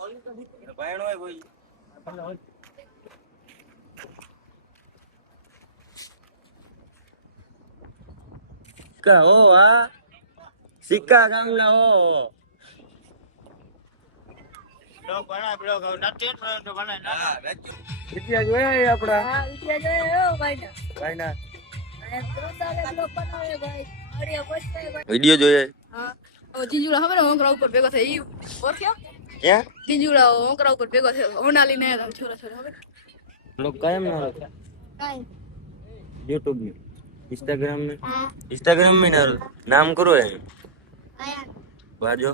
હો હા સિક્કા ગામના હો વિદ્યા જોયા આપડા વિડિયો જોયા જીંજુડા ખબર હોંકરા ઉપર ભેગો થાય ઈ ઓળખ્યો ક્યાં જીંજુડા હોંકરા ઉપર ભેગો થયો હોનાલી ને છોરા છોરા ખબર લોક કાયમ ના રાખે કાઈ YouTube में Instagram में Instagram में ना नाम करो है बाजो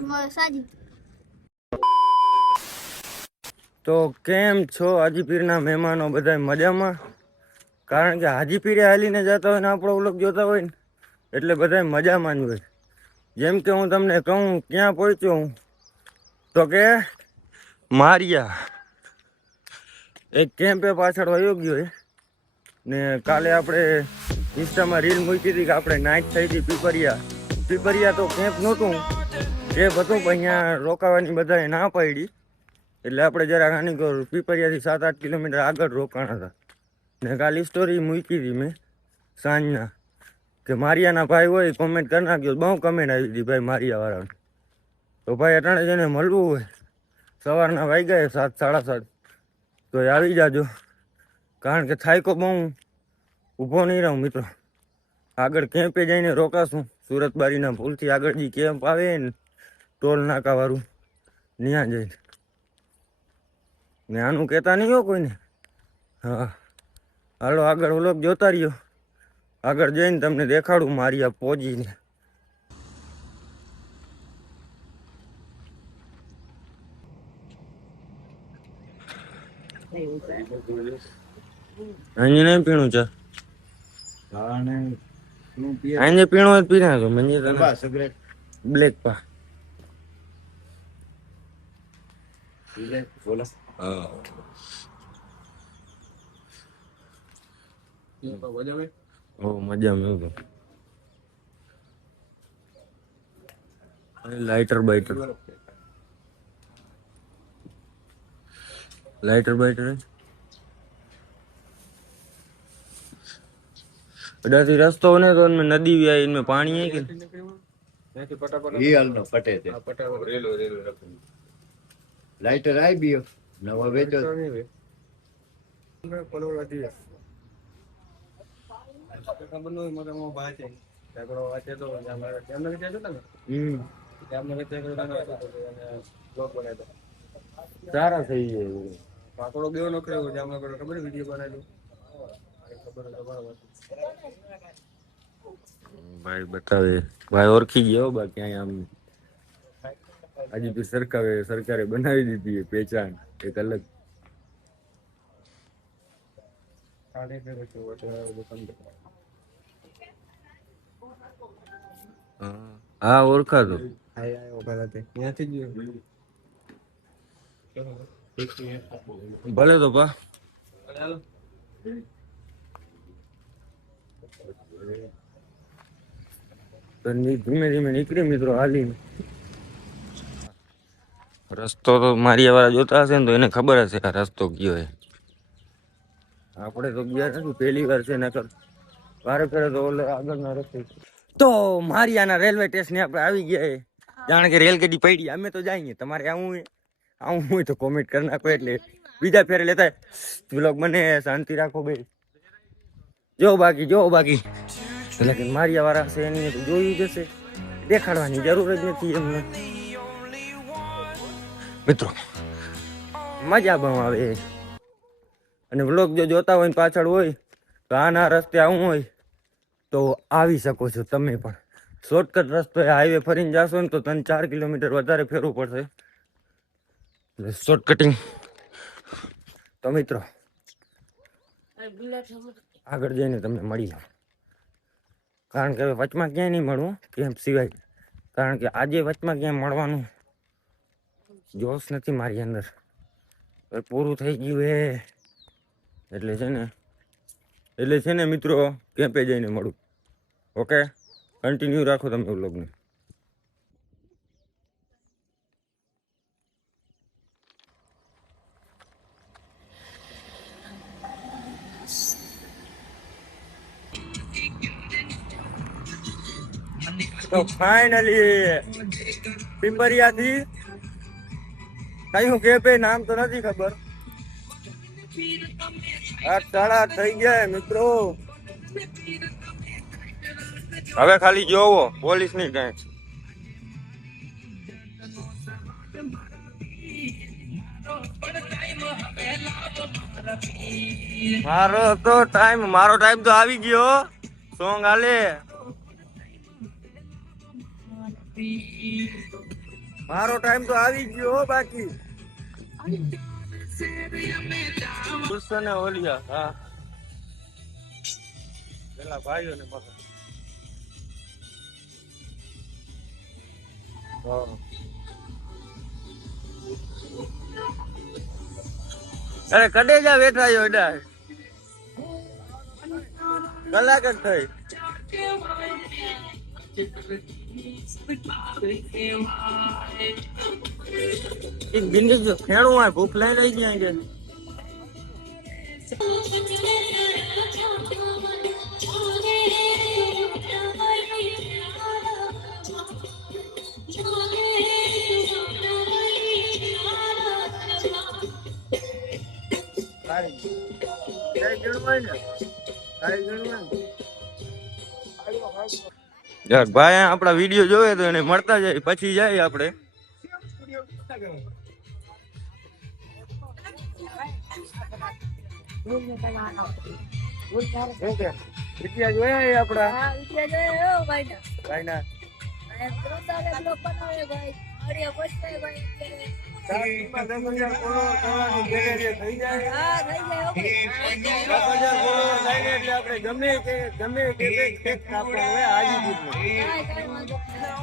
તો કેમ છો હાજીપીરના મહેમાનો બધા મજામાં કારણ કે હાજીપીરે હાલીને જતા હોય ને આપણો વ્લોગ જોતા હોય ને એટલે બધા મજામાં જ હોય જેમ કે હું તમને કહું ક્યાં પહોંચ્યો હું તો કે મારિયા એક કેમ્પે પાછળ વયો ગયો ને કાલે આપણે ઇન્સ્ટામાં રીલ મૂકી હતી કે આપણે નાઇટ થઈ હતી પીપરિયા તો કેમ્પ નહોતું કેમ્પ હતું પણ અહીંયા રોકાવાની બધાએ ના પાડી એટલે આપણે જરાક આની પીપરિયાથી 7-8 કિલોમીટર આગળ રોકાણ હતા ને કાલે સ્ટોરી મૂકી હતી મેં સાંજના કે મારિયાના ભાઈ હોય કોમેન્ટ કરી નાખ્યો બહુ કમેન્ટ આવી હતી ભાઈ મારિયાવાળાને તો ભાઈ અટાણે જેને મળવું હોય સવારના વાગ્યા 7-7:30 તો આવી જાજો કારણ કે થાયકો બહુ ઊભો નહીં રહું મિત્રો આગળ કેમ્પે જઈને રોકાશું સુરતબારીના પુલથી આગળ જે કેમ્પ આવે ને ટોલ નાકાવાળું ત્યાં જઈને ને આનું કહેતા નહીં હો કોઈને હા હાલો આગળ વ્લોગ જોતા રહ્યો આગળ જઈને તમને દેખાડું મારિયા પહોંચીને અહીં નહીં પીણું છે અહીં પીણું જ પી નાખો મને બ્લેક પા મજામાં લાઇટર બાઇટર અડાથી રસ્તો ને તો નદી भी आई इनमें पानी है कि ये अलनो पटे थे लाइटर आई भी नवा बेचो સારા થઈ જાય પાકોડો ગયો નો કર્યો જામનગર ખબર વિડિયો બનાવ્યો ભાઈ બતાવે ભાઈ ઓળખી ગયો બાકી અહીંયા આમ આજે તો સરકારે બનાવી દીધી પહેચાન એક અલગ હા ઓળખાતો ભલે તો પા ધીમે ધીમે નીકળી મિત્રો હાલી રસ્તો તો મારિયા વાળા જોતા હશે ને તો એને ખબર હશે આ રસ્તો કયો હે આપણે તો ગયા નથી પહેલી વાર છે નકર વારે ફેરે તો ઓલે આગળના રસ્તે તો મારિયાના રેલવે સ્ટેશને આપણે આવી ગયા જાણે કે રેલગાડી પડી અમે તો જઈએ તમારે આવું હોય તો કોમેન્ટ કરી નાખો એટલે બીજા ફેરે લેતા વ્લોગ બને શાંતિ રાખો ભાઈ જો બાકી એટલે કે મારિયા વાળા છે એની તો જોયું જશે દેખાડવાની જરૂર જ નથી એમને મિત્રો મજા બહુ આવે અને વ્લોગ જો જોતા હોય પાછળ હોય તો આના રસ્તે આવું હોય તો આવી શકો છો તમે પણ શોર્ટકટ રસ્તો હાઈવે ફરીને જાશો ને તો 3-4 કિલોમીટર વધારે ફેરવું પડશે શોર્ટકટિંગ તો મિત્રો આગળ જઈને તમને મળી લો કારણ કે હવે વચમાં ક્યાંય નહીં મળવું કેમ્પ સિવાય કારણ કે આજે વચમાં ક્યાંય મળવાનું જોશ નથી મારી અંદર હવે પૂરું થઈ ગયું એટલે છે ને મિત્રો કેમ્પે જઈને મળું ઓકે કન્ટિન્યુ રાખો તમે વ્લોગને તો ફાઇનલી પિંપરિયાથી કયું કેફે નામ તો નથી ખબર 8:30 થઈ ગયા મિત્રો. હવે ખાલી જોવો પોલીસ ની કઈ. મારો ટાઈમ તો આવી ગયો. સોંગ હાલે. મારો ટાઈમ તો આવી ગયો બાકી ગુસ્સો ને ઓલિયા. હા પેલા ભાઈઓ ને મગજ. અરે કડેજા બેઠા છો એડા કલાક જ થઈ. એક બિંદુ જો ખેડું હોય ભૂખ લઈ જાય છે. ભાઈ આપડા વિડીયો જોવે તો એને મળતા જાય પછી જાય આપણે. જોયા આપડા ભાઈ ગમે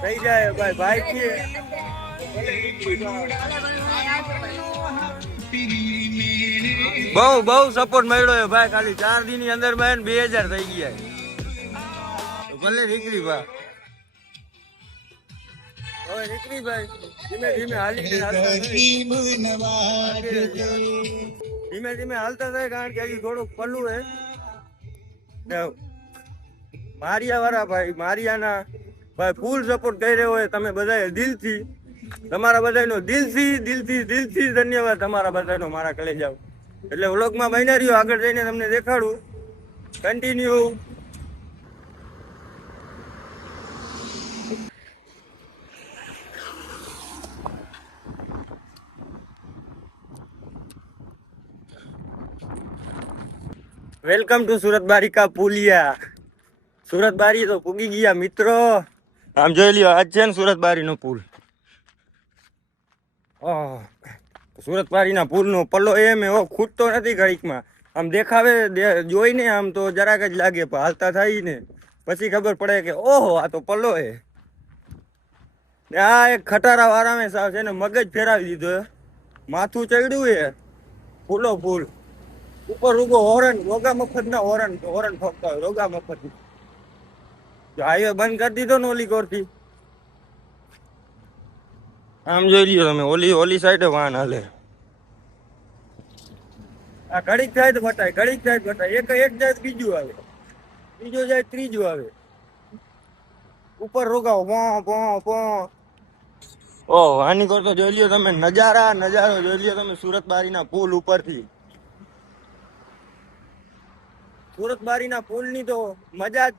થઈ જાય ભાઈ. બહુ સપોર્ટ મળ્યો ભાઈ. ખાલી 4 દી ની અંદર માં 2000 થઈ ગયા. ભલે નીકળી ભાઈ. હવે નીકળી ભાઈ. ધીમે હાલતા થાય કારણ કે હજી થોડુંક પલ્લું હે. મારિયા વાળા ભાઈ મારિયાના ભાઈ ફૂલ સપોર્ટ કરી રહ્યો હોય. તમે બધા દિલથી તમારા બધાનો દિલથી ધન્યવાદ તમારા બધાનો મારા કલેજાઓ. એટલે વ્લોગમાં બન્યા રહ્યો. આગળ જઈને તમને દેખાડું. કન્ટિન્યુ. વેલકમ ટુ સુરત બારી કા પુલિયા. સુરત બારી તો પૂગી ગયા મિત્રો. આમ જોઈ લ્યો આજ છે ને સુરત બારી નો પુલ. સુરત બારી ના પુલ નો પલ્લો એમ એવો ખૂટતો નથી ઘડીકમાં. આમ દેખાવે જોઈને આમ તો જરાક જ લાગે પણ હાલતા થાય ને પછી ખબર પડે કે ઓહો આ તો પલ્લો હે. આ એક ખટારા વાળા સાવ છે ને મગજ ફેરાવી દીધો. માથું ચડ્યું હે ફૂલો ફૂલ. ઉપર રૂગો હોરન રોગા મફત ના હોરન ફોકતા હોય રોગા મફત. હાઈવે બંધ કરી દીધો ને ઓલી કોરથી. આમ જોઈ લ્યો તમે ઓલી સાઈડે વાહન હાલે. આ ઘડીક થાય તો બતાય એક જાય બીજું આવે બીજો જાય ત્રીજું આવે. ઉપર રોગાવો પો. ઓહ આની કરતો જોઈ લ્યો તમે નજારો જોઈ લ્યો તમે સુરત બારીના પુલ ઉપરથી. સુરત બારીના પુલ ની તો મજા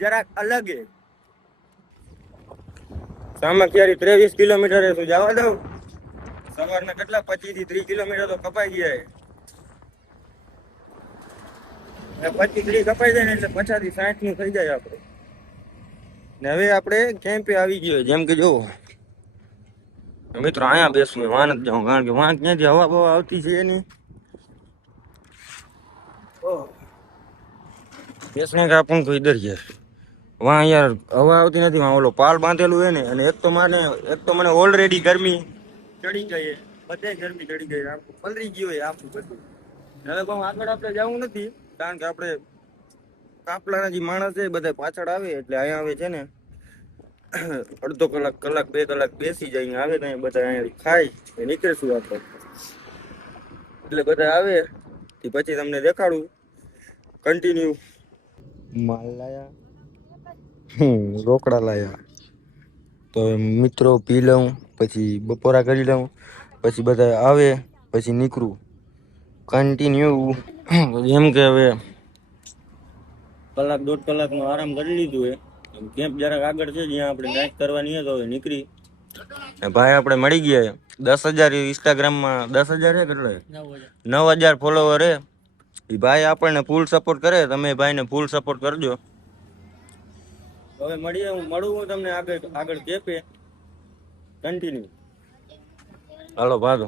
જરાક અલગ હે. સામખિયારી 23 કિલોમીટર શું જવા દઉં. સવારના કેટલા 25 થી 30 કિલોમીટર તો કપાઈ ગયા. 25-30 કપાઈ જાય ને એટલે 50 થી 60 નું થઈ જાય આપણે. ને હવે આપણે કેમ્પે આવી ગયો. જેમ કે જો મિત્રો અહીંયા બેસવું વાન જ જાઉં કારણ કે વાન ક્યાંથી હવા બવા આવતી છે એની. બેસને કે આપણ કોઈ ઇધર છે વહાં યાર હવા આવતી નથી. વહાં ઓલો પાલ બાંધેલું હોય ને અને એક તો મને ઓલરેડી ગરમી ચડી ગઈ. બધે ગરમી ચડી ગઈ. આપણું પલરી ગયું હોય આપણું બધું. હવે બહુ આગળ આપણે જવું નથી કારણ કે આપણે કાપલાના જે માણસ છે બધા પાછળ આવે એટલે અહીંયા આવે છે ને અડધો કલાક 2 કલાક બેસી જાય. આવે તો બધા અહીંયા ખાઈ નીકળીશું આપણે. એટલે બધા આવે પછી તમને દેખાડું. કન્ટિન્યુ. માલ લાયા રોકડા લાયા તો મિત્રો પી લઉં, પછી બપોરા કરી લઉં, પછી બધા આવે પછી નીકળું કન્ટિન્યુ. જેમ કે હવે કલાક 1.5 કલાકનો આરામ કરી લીધું હોય. કેમ્પ જરાક આગળ છે જ્યાં આપણે નાઇટ કરવાની હોય તો હવે નીકળી. ભાઈ આપણે મળી ગયા 10,000 ઇન્સ્ટાગ્રામમાં 10,000 હે કેટલા 9,000 ફોલોવર હે. એ ભાઈ આપણને ફૂલ સપોર્ટ કરે, તમે ભાઈને ફૂલ સપોર્ટ કરજો. હવે મળું હું તમને આગળ કેપે કન્ટિન્યુ. હાલો ભાગો.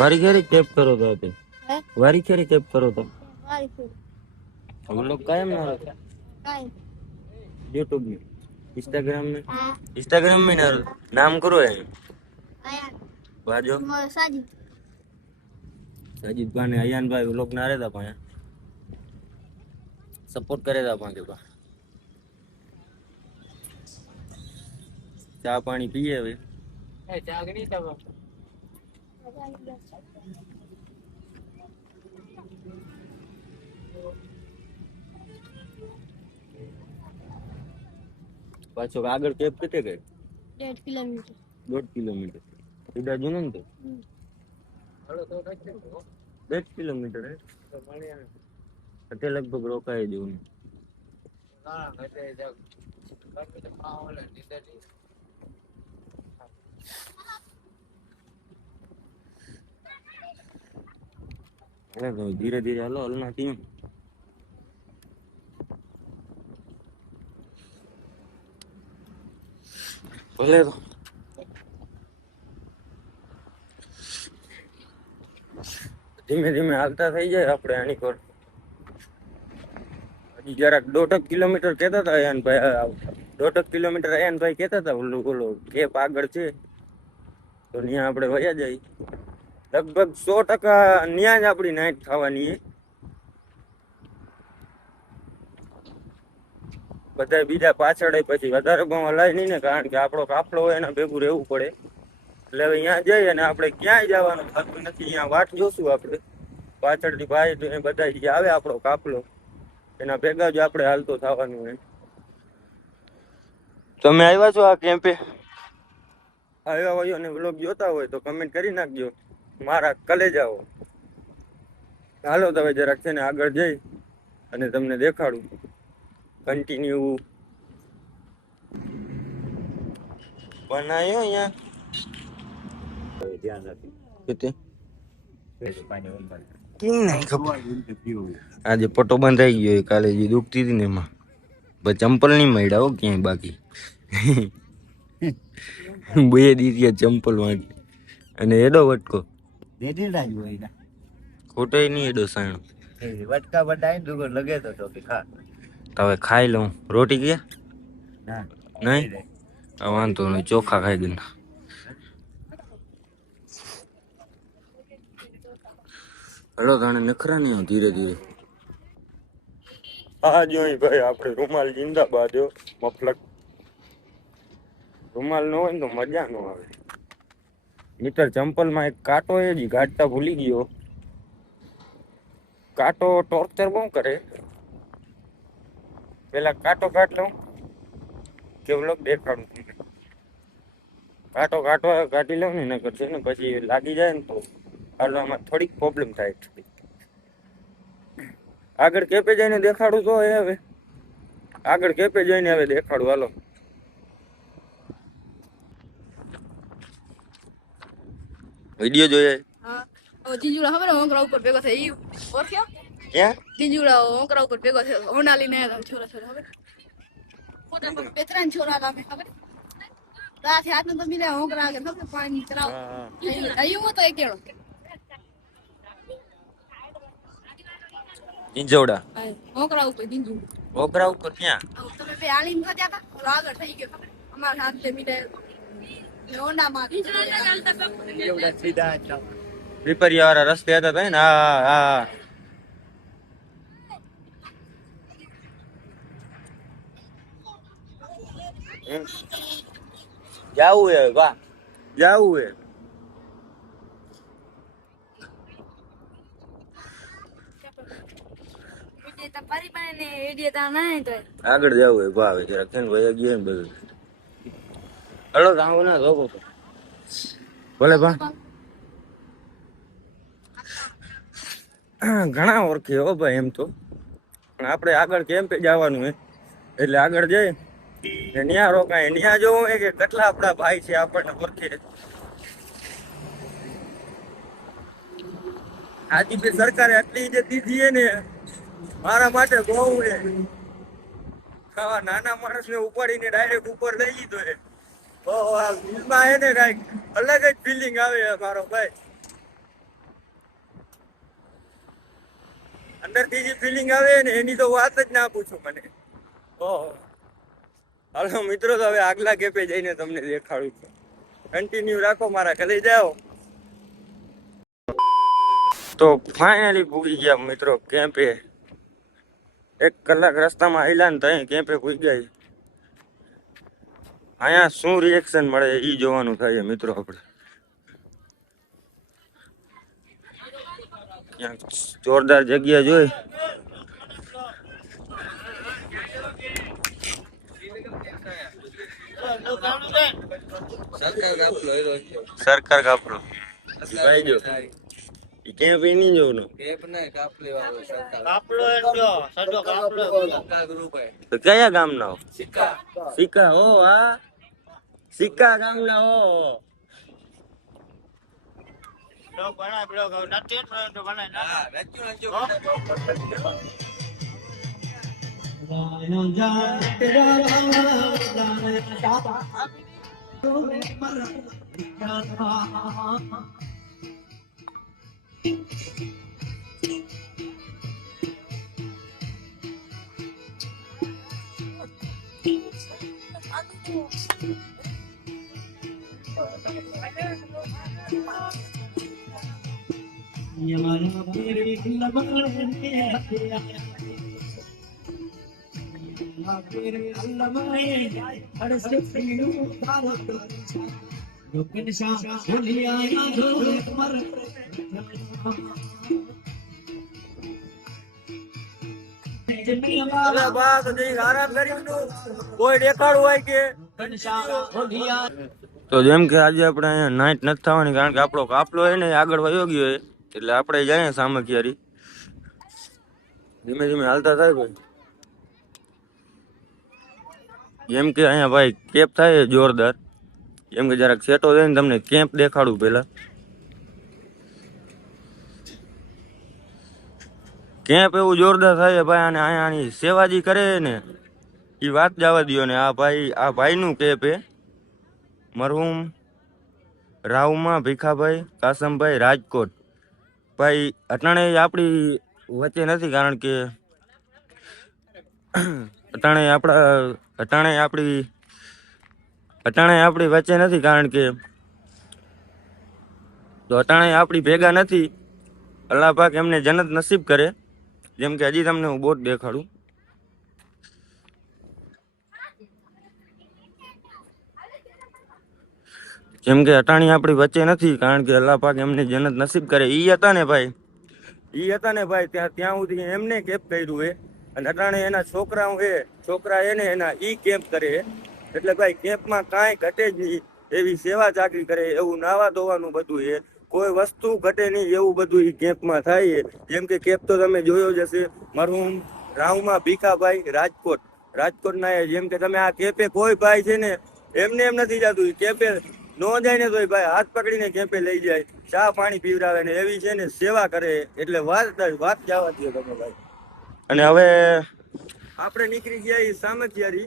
વારી ખેરી કેપ કરો તો તે વારી ખેરી કેપ કરો તો हम लोग कायम ना रहते यूट्यूब में, इंस्टाग्राम में ना नाम करो है बाजो साजिद भाई ने अयान भाई वो लोग ना रहता पाया सपोर्ट करेगा पाके बा चा पानी पिए હવે પાછો આગળ કેપ કેતે ગઈ 1.5 કિલોમીટર 1.5 કિલોમીટર સીધા જુનું ને તો 1.5 કિલોમીટર હે તે લગભગ રોકાય જેવું ધીરે ધીરે હાલો હલના ટીમ ભલે તો ધીમે ધીમે હાલતા થઈ જાય આપણે આની પર હજી જરાક 1.5 કિલોમીટર કહેતા હતા અયાનભાઈ 1.5 કિલોમીટર અયાનભાઈ કહેતા હતા ઓલો કેપ આગળ છે તો ત્યાં આપણે વયા જાય લગભગ 100% ત્યાં જ આપણી નાઈટ થવાની બધા બીજા પાછળ પછી વધારે બહુ હલાય નહીં ને કારણ કે આપણો કાફલો હોય એના ભેગું રહેવું પડે એટલે હવે અહીંયા જઈએ અને આપણે ક્યાંય જવાનું થતું નથી અહીંયા વાટ જોશું આપણે પાછળથી ભાઈ બધા જે આવે આપણો કાફલો એના ભેગા જ આપણે હાલતો થવાનું હોય. તમે આવ્યા છો આ કેમ્પે? આવ્યા હોય અને વ્લોગ જોતા હોય તો કમેન્ટ કરી નાખજો મારા કલેજાઓ. હાલો તમે જરાક છે ને આગળ જઈ અને તમને દેખાડું કન્ટિન્યુ બનાયો અહીંયા ધ્યાન રાખી કેતે પાણી ઓલમાં કેમ નહીં ખબર આજે પટો બંધાઈ ગયો કાલે જે દુખતી હતી ને એમાં બસ ચંપલ નહીં મળ્યા હો ક્યાંય બાકી બે દીધી ચંપલ વાંચી અને એડો વટકો દેદી રાજ હોય ખોટો નહીં એડો સાણો વટકા બટાઈ દુગો લગે તો કે ખા તો હવે ખાઈ લઉં રોટી ગયા ના નહીં વાંધો નહીં ચોખા ખાઈ ગયું હલો તાણે નખરા નહીં ધીરે ધીરે હા જોઈ ભાઈ આપણે રૂમાલ જિંદાબાદ મફલક રૂમાલ ન હોય ને તો મજા ન આવે મિત્ર ચંપલમાં એક કાંટો એ જ ગાંઠતા ભૂલી ગયો કાંટો ટોર્ચર બહુ કરે પેલા કાંટો કાઢ લઉં કે વ્લોગ દેખાડું તમને કાંટો કાઢી લઉં ને નકર છે ને પછી લાગી જાય ને તો હાલવામાં થોડીક પ્રોબ્લેમ થાય આગળ કેપે જઈને દેખાડું તો હવે આગળ કેપે જઈને હવે દેખાડું હાલો વિડિયો જોઈએ હા જીંજુડા ખબર હોંકરા ઉપર ભેગો થઈ ઈ ઓળખ્યો ક્યાં જીંજુડા હોંકરા ઉપર ભેગો થયો હોનાલી ને છોરા છોરા ખબર ફોટા પર પેતરાન છોરા લાગે ખબર તાથી આટલું તો મિલે હોંકરા આગળ ખબર પાણી કરાવ આયું તો એક કેળો જીંજોડા હોંકરા ઉપર જીંજુ ઓકરા ઉપર ક્યાં તમે બે આલીમ ખાધ્યા તા ઓલો આગળ થઈ ગયો ખબર અમાર હાથે મિલે હોન્ડા માં એવડા સીધા હતા પીપરિયા વાળા રસ્તે હતા તો ને હા હા જાવું હે વાહ જાવું હે તમારી પાસે ને વિડિયો તા નહીં તો આગળ જવું હોય ભાવે જરાક છે ને ભાઈ ગયો ને બધું હલો રાહુ ના જોગો તો ભલે બા ઘણા ઓળખે હો ભાઈ એમ તો પણ આપણે આગળ કેમ્પે જવાનું હે એટલે આગળ જઈ ન્યા રોકાય ન્યા જોવું હે કે કેટલા આપણા ભાઈ છે આપણને ઓળખે આજી બી સરકારે આટલી જે દીધી હે ને મારા માટે બહુ હે આવા નાના માણસને ઉપાડીને ડાયરેક્ટ ઉપર લઈ લીધો હે ઓહો આ ફિલ્મમાં હે ને કાંઈક અલગ જ ફિલિંગ આવે હે મારો ભાઈ અંદરથી જે ફિલિંગ આવે ને એની તો વાત જ ના પૂછો મને ઓહો હાલો મિત્રો તો હવે આગલા કેપે જઈને તમને દેખાડું છું કન્ટિન્યુ રાખો મારા ઘરે જાઓ તો ફાઇનલી પૂગી ગયા મિત્રો કેમ્પે 1 કલાક રસ્તામાં આયલા ને ત્યાં કેમ્પે પૂગી ગયા અહીંયા શું રિએક્શન મળે એ જોવાનું થાય મિત્રો આપણે ક્યાંક જોરદાર જગ્યા જોઈ સરકાર કાપલો ભાઈ જો કેમ્પ એ નહીં જોવાનું તો કયા ગામના હો સિક્કા હો હા સિક્કા ગામના હો કોઈ દેખાડું હોય કે તો જેમ કે આજે આપણે અહીંયા નાઈટ નથી થવાની કારણ કે આપણો કાફલો હોય ને આગળ વયો ગયો હોય એટલે આપણે જઈએ સામખિયારી ધીમે ધીમે હાલતા થાય ભાઈ જેમ કે અહીંયા ભાઈ કેમ્પ થાય જોરદાર જેમ કે જરાક સેટો થઈને તમને કેમ્પ દેખાડું પેલા કેમ્પ એવું જોરદાર થાય ભાઈ અને અહીંયાની સેવાજી કરે ને એ વાત જવા દો ને આ ભાઈનું કેમ્પ હે મરહુમ રાવમાં ભીખાભાઈ કાસમભાઈ રાજકોટ ભાઈ અટાણે આપણી વચ્ચે નથી કારણ કે અટાણે આપણી વચ્ચે નથી કારણ કે તો અટાણે આપણી ભેગા નથી અલ્લાહ પાક એમને જન્નત નસીબ કરે જેમ કે હજી તમને હું બોટ દેખાડું જેમ કે અટાણી આપણી વચ્ચે નથી કારણ કે અલ્લાહ પાક એમને જન્નત નસીબ કરે ઈ હતા ને ભાઈ ત્યાં સુધી એમને કેમ્પ કર્યું હે અને અટાણે એના છોકરા એને એના ઈ કેમ્પ કરે એટલે ભાઈ કેમ્પમાં કાંઈ ઘટે જ નહીં એવી સેવા ચાકરી કરે એવું નાવા ધોવાનું બધું હે કોઈ વસ્તુ ઘટે નહીં એવું બધું ઈ કેમ્પમાં થાય જેમ કે કેમ્પ તો તમે જોયો જ હશે મરહુમ રાવમાં ભીખાભાઈ રાજકોટના જેમ કે તમે આ કેમ્પે કોઈ ભાઈ છે ને એમને એમ નથી જતું કેમ્પે નો જાય ને તો ભાઈ હાથ પકડીને કેમ્પે લઈ જાય ચા પાણી પીવડાવે ને એવી છે ને સેવા કરે એટલે વાત જવા દો તમે ભાઈ અને હવે આપણે નીકળી ગયા સામખિયારી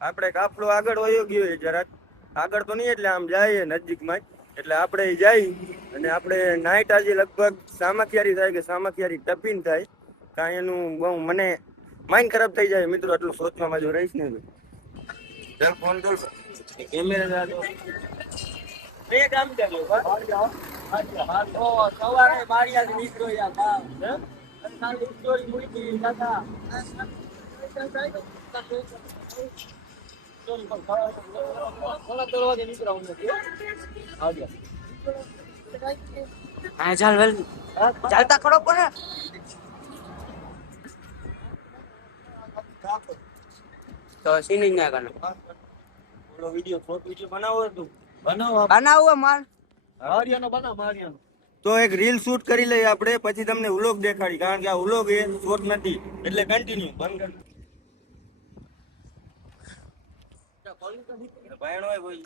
આપણે કાફલો આગળ વયો ગયો જરાક આગળ તો નહીં એટલે આમ જાય નજીકમાં જ એટલે આપણે જઈ અને આપણે નાઈટ આજે લગભગ સામખિયારી થાય કે સામખિયારી ટપીન થાય કાંઈ એનું બહુ મને માઇન્ડ ખરાબ થઈ જાય મિત્રો એટલું સોચવામાં જો રહીશ ને ફોન કર કેમેરા સવારે મારિયા નીકળો ચાલતા ખરો પડે તો સીનિંગ ના કરનો ઓલો વિડિયો શોર્ટ વિડિયો બનાવો તું બનાવો માર તો એક રીલ શૂટ કરી લઈએ આપણે, પછી તમને વ્લોગ દેખાડી, કારણ કે આ વ્લોગ એ શોર્ટ નથી, એટલે કન્ટિન્યુ બંધ કર. ભાઈણો હોય ભાઈ.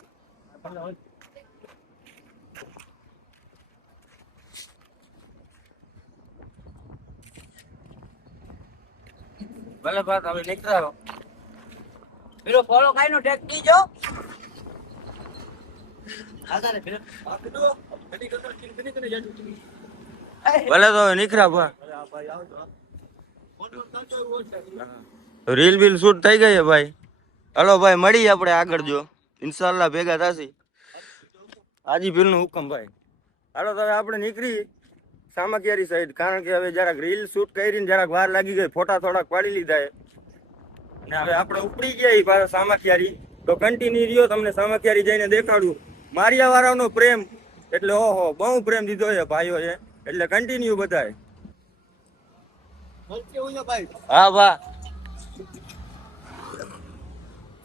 ભલે બાત હવે નીકળાવો. પેલો ફોલો ખાઈનો ટેક દીજો. ભલે તો હવે નીકળા ભા. રીલ બિલ શૂટ થઈ ગઈ છે ભાઈ. હલો ભાઈ, મળીએ આપણે આગળ, જો ઇન્શાલ્લાહ ભેગા થશી. હાજીપીર નું હુકમ ભાઈ. હાલો તો હવે આપણે નીકળી સામખિયારી સાઈડ, કારણ કે હવે જરાક રીલ શૂટ કરીને જરાક વાર લાગી ગઈ, ફોટા થોડાક પાડી લીધા છે ને હવે આપણે ઉપડી ગયા પાછા સામખિયારી. તો કન્ટિન્યુ રહ્યો, તમને સામખિયારી જઈને દેખાડું. મારિયા વાળાનો પ્રેમ એટલે ઓહો, બહુ પ્રેમ દીધો છે ભાઈઓ છે, એટલે કન્ટિન્યુ બધાય. હા ભા,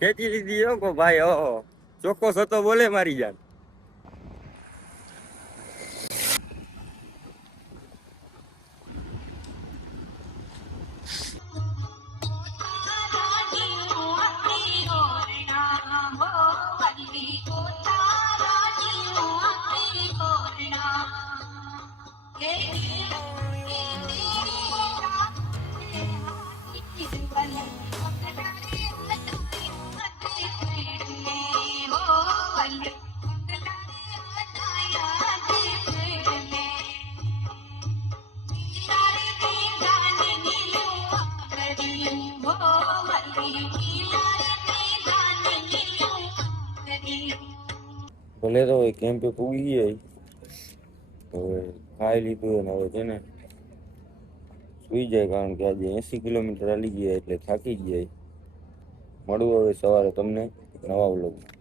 ખેંચી લીધી હો ભાઈ. ઓહો, ચોખ્ખો સતો બોલે મારી જાન. ભલે તો કેમ્પે પૂગી ગયા, હવે ખાઈ લીધું અને હવે છે ને સુઈ જાય, કારણ કે આજે 80 કિલોમીટર હાલી ગયા એટલે થાકી જ જાય. મળવું હવે સવારે તમને નવા વ્લોગમાં.